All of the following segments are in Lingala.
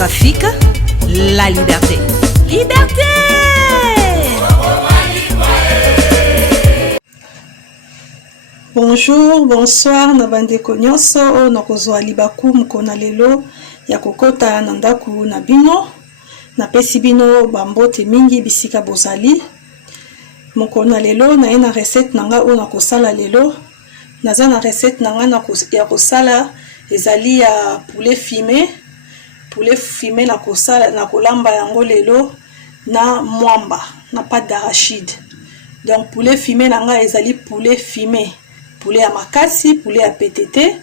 trafic, la liberté. Liberté! Bonjour, bonsoir na bandeko nyonso na kozwa libaku mukona lelo ya kokota na ndaku na bino na pesi bino bambote mingi bisika bozali mukona lelo na ena recette nanga o na kosala lelo naza na recette nanga ya kosala ezali ya poulet fumé na kosala na kolamba yango lelo na mwamba na pâte d'arachide. Donc poulet fumé nanga ezali poulet fumé, poulet ya makasi, poulet ya PTT,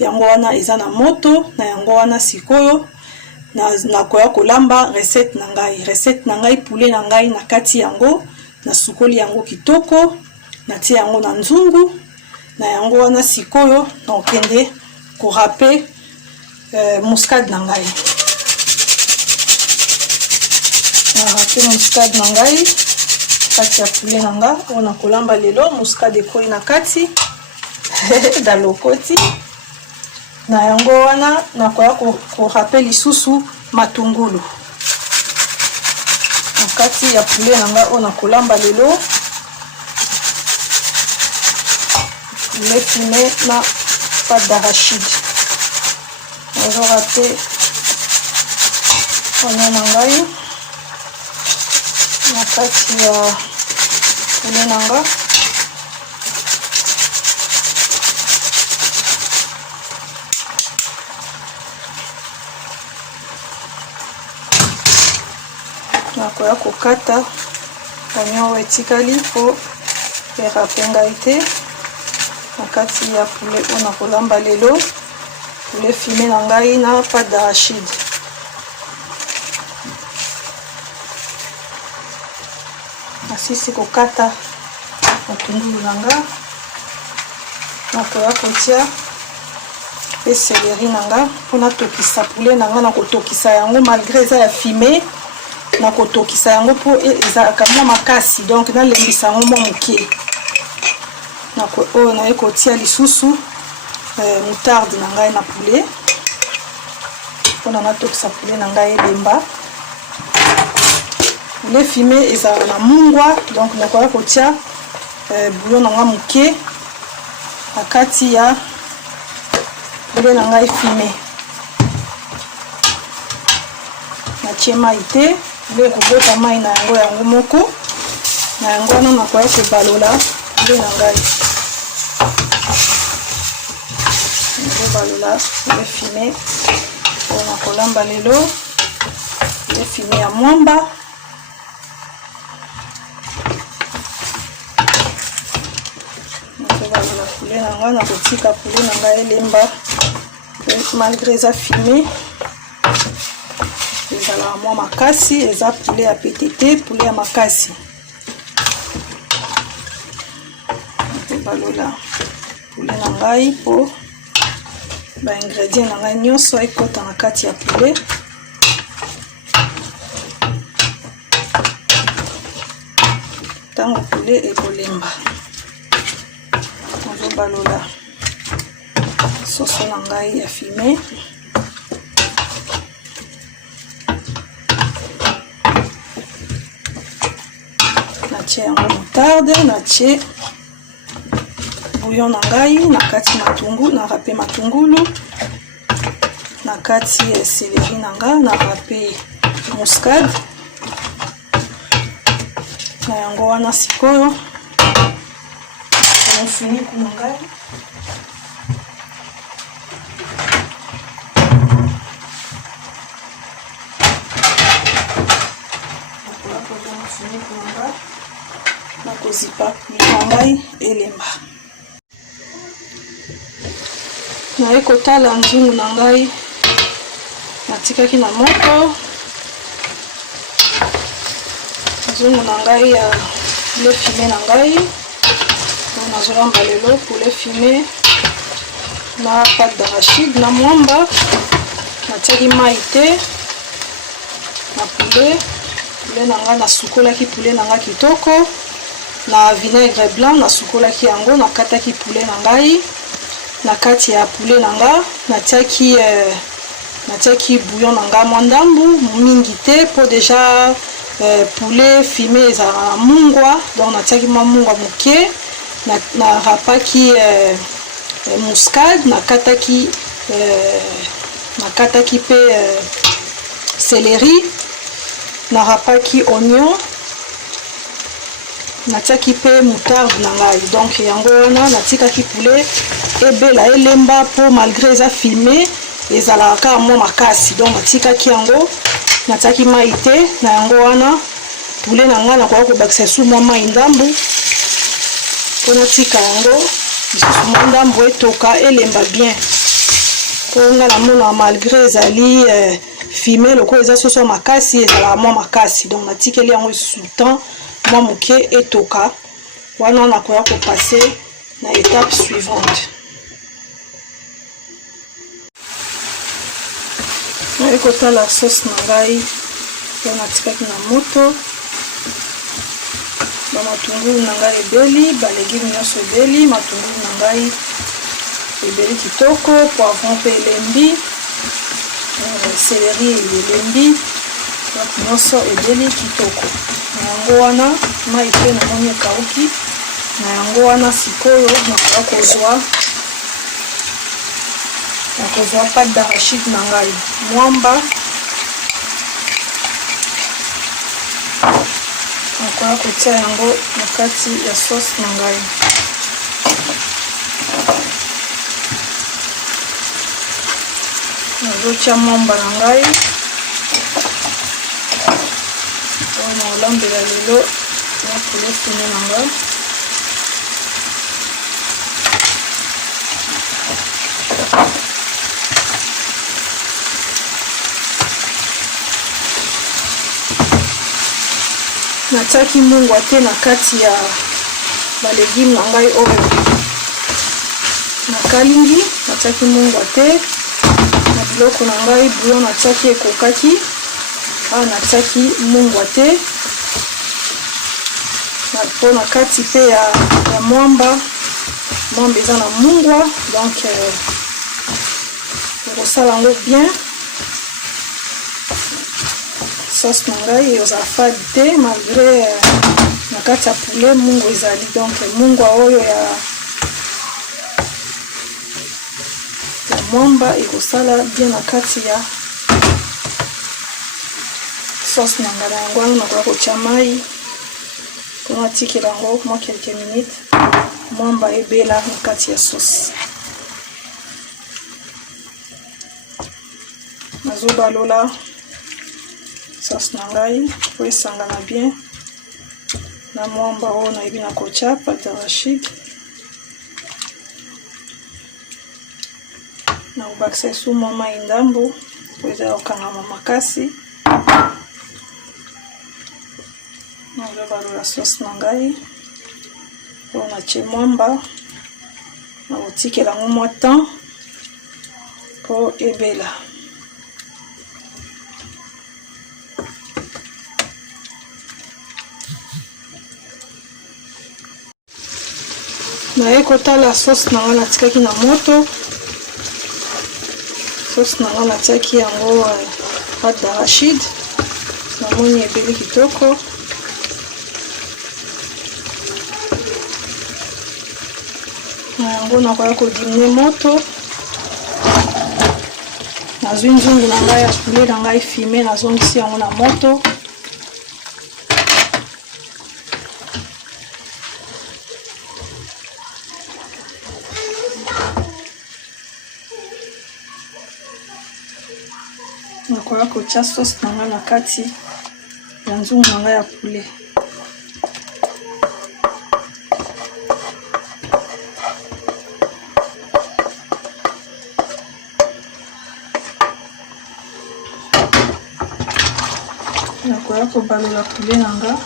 yango wana eza na moto na yango wana sikoyo na koya kolamba recette nangai poulet nangai na kati yango na sukoli yango kitoko na tie yango na nzungu na yango wana sikoyo na okende ko râper muscade nangai na râper muscade nangai kati ya poulet nanga ona kolamba lelo muscade ekoi na kati dalokoti na yango wana na koya ko râper lisusu matungulu na kati ya poulet nanga ona kolamba lelo poulet fumé na pâte d'arachide. Nazo râper oignon nangai na kati ya poulet nanga nakoya kokata oignon etikali po erape ngai te na kati ya poulet oyo na kolamba lelo poulet fumé na ngai na pâte d'arachide. Nasisi kokata matungulu nanga nakoya kotia pe céleri nanga mpona tokisa poulet nanga na kotokisa yango malgré eza ya fumé na kotokisa yango po ezalaka mwa makasi donc nalembisa yango mwa moke oyo naye kotia lisusu moutarde na ngai na poulet mpona natokisa poulet na ngai elemba. Poulet fumé ezalaka na mungwa donc nakoya kotia bouillon na ngai moke na kati ya poulet na ngai fumé natie mai te poulet ekobota mai na yango moko na yango wana nakoya kobalola poulet na ngai balola poulet fumé oyo na kolamba lelo poulet fumé ya mwamba nakobalola poulet na ngai na kotika poulet na ngai elemba malgré eza fumé ezalaka mwa makasi eza poulet ya PTT poulet ya makasi nakobalola poulet na ngai po ba ingrédients na ngai nyonso ekota na kati ya poulet ntango poulet ekolemba nazobalola soso na ngai ya fumé natie yango moutarde natie bouillon na ngai na kati matungulu na râper matungulu na kati céleri na ngai na râper muscade na yango wana sikoyo na funiku na ngai na kozipa poulet na ngai elemba naye kotala nzungu na ngai natikaki na moto nzungu na ngai ya poulet fumé na ngai nazolamba lelo poulet fumé na pâte d'arachide na mwamba natiaki mai te na poulet na ngai nasukolaki poulet na ngai kitoko na vinaigre blanc nasukolaki yango nakataki poulet na ngai na kati ya poulet nanga natiaki natiaki bouillon na nga mwa ndambu mingi te po déjà poulet fumé ezalaka na mungwa, donc natiaki mwa mungwa moke, narapaki muscade, nakataki pe céleri, narapaki oignon, natiaki pe moutarde na ngai. Donc yango wana natikaki poulet ebela elemba po malgré eza fumé ezalaka kaka mwa makasi, donc natikaki yango, natiaki mai te na yango wana. Poulet na ngai nakoka kobakisa su mwa mai ndambu mpo natika yango lisusu mwa ndambu etoka elemba bien, mpo nga namona malgré ezali fumé lokola eza soso makasi ezalaka mwa makasi, donc natikeli yango lisusu temps mwa moke etoka wana nakoya kopase na étape suivante. naye kotala sauce na ngai mpo natikaki na moto, bamatungulu na ngai ebeli, balégume nyonso ebeli, matungulu na ngai ebeli kitoko, poivron pe elembi, céleri elembi, nyonso ebeli kitoko. Na yango wana mai pe namoni ekauki, na yango wana sikoyo nakoka kozwa pâte d'arachide na ngai mwamba, nakoka kotia yango na kati ya sauce na ngai. Nazotia mwamba na ngai wana olambela lelo na poulet fumé na ngai. Natiaki mungwa te na kati ya balégume na ngai oyo nakalingi, natiaki mungwa te na biloko na ngai. Bouillon natiaki ekokaki, awa natiaki mungwa te mpo na kati pe ya mwamba eza na mungwa, donc okosala yango bien. Sauce na ngai ezala fade te malgré na kati ya poulet mungwa ezali, donc mungwa oyo ya mwamba ekosala bien na kati ya sauce na ngai. Na yango wana nakoka kotia mai mpo natikela yango mwa quelques minutes mwamba ebela na kati ya sauce. Nazobalola sauce na ngai po esangana bien na mwamba oyo nayebi na kotia pâte d'arachide, na kobakisa su mwa mai ndambu po eza kokangama makasi. Nazobalola sauce na ngai po natie mwamba, na kotikela yango mwa temps po ebela. naye kotala sauce na nga natikaki na moto, sauce na nga natiaki yango pâte d'arachide, namoni ebeli kitoko. Na yango nakoya kodimine moto, nazwi nzungu na ngai ya poulet na ngai fumé, nazongisi yango na moto. Nakoya kotia sauce na ngai na kati ya nzungu na ngai ya poulet. Nakoya kobalola poulet na ngai.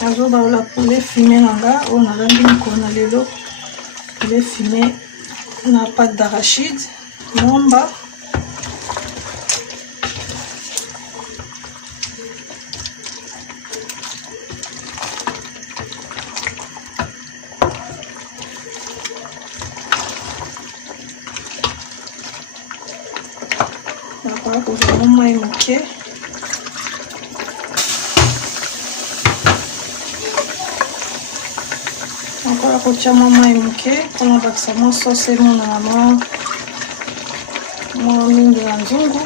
Nazobalola poulet fumé na nga oyo nalambi mikolo na lelo, poulet fumé na pâte d'arachide, mwamba, nakoya kozwa mai moke. Nakoya kotia mai moke mpona bakisa mwa sauce emonana mwa mingi na nzungu.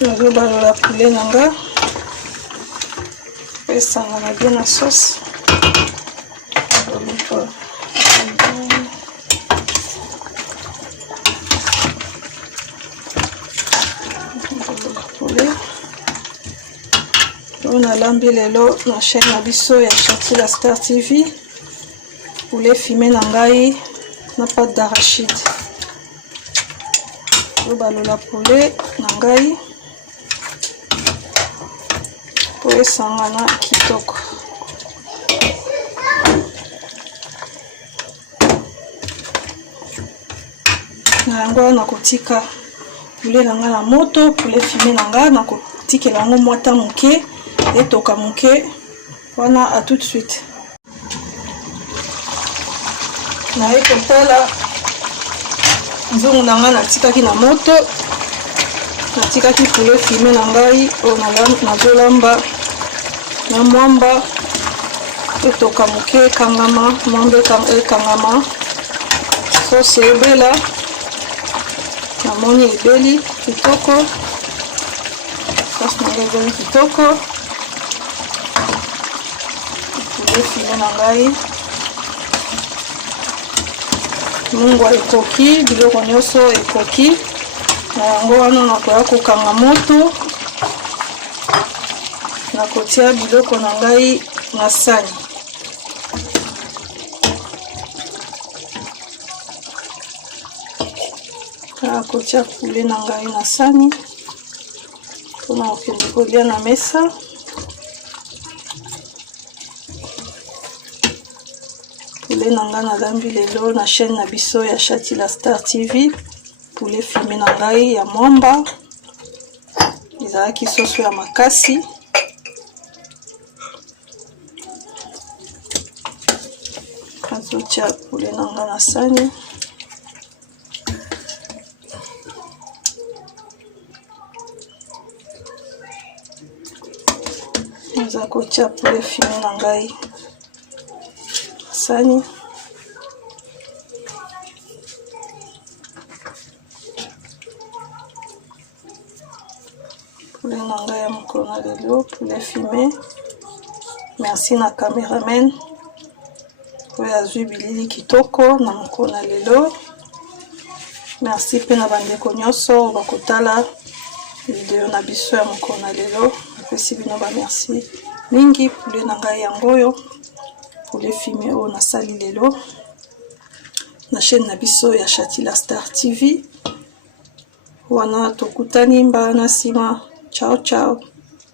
Nazobalola poulet nanga esangana bien na sauce. On a lambi lelo na chaîne na biso ya Chati Star TV. Poulet fumé na ngai na pâte d'arachide. Nazobalola poulet na ngai po esangana kitoko. Na yango wana kotika poulet na nga na moto, poulet fumé na nga na kotikela yango mwata moke etoka moke wana. À tout de suite. Na ekotala nzungu na nga natikaki na moto, natikaki poulet fumé na ngai oyo nazolamba na mwamba etoka moke ekangama, mwamba ekangama, sauce ebela namoni ebeli kitoko, sauce nanga ebeli kitoko. Poulet fumé na ngai mungwa ekoki, biloko nyonso ekoki. Na yango wana nakoya kokanga moto, nakotia biloko na ngai na sani. Nakotia poulet na ngai na sani mpona kokende kolia na mesa. Poulet na ngai nalambi lelo na chaîne na biso ya Chati Star TV. Poulet fumé na ngai ya mwamba ezalaki soso ya makasi. Nazotia poulet na ngai na sani. Naza kotia poulet fumé na ngai na sani. Poulet na ngai ya mokolo na lelo, poulet fumé. Merci na cameraman oyo azwi bilili kitoko na mokolo na lelo. Merci mpe na bandeko nyonso bakotala video na biso ya mokolo na lelo. Napesi bino ba merci mingi. Poulet na ngai yango oyo, poulet fumé oyo nasali lelo na chaîne na biso ya Chati Star TV. Wana tokutani mba na sima. Ciao ciao.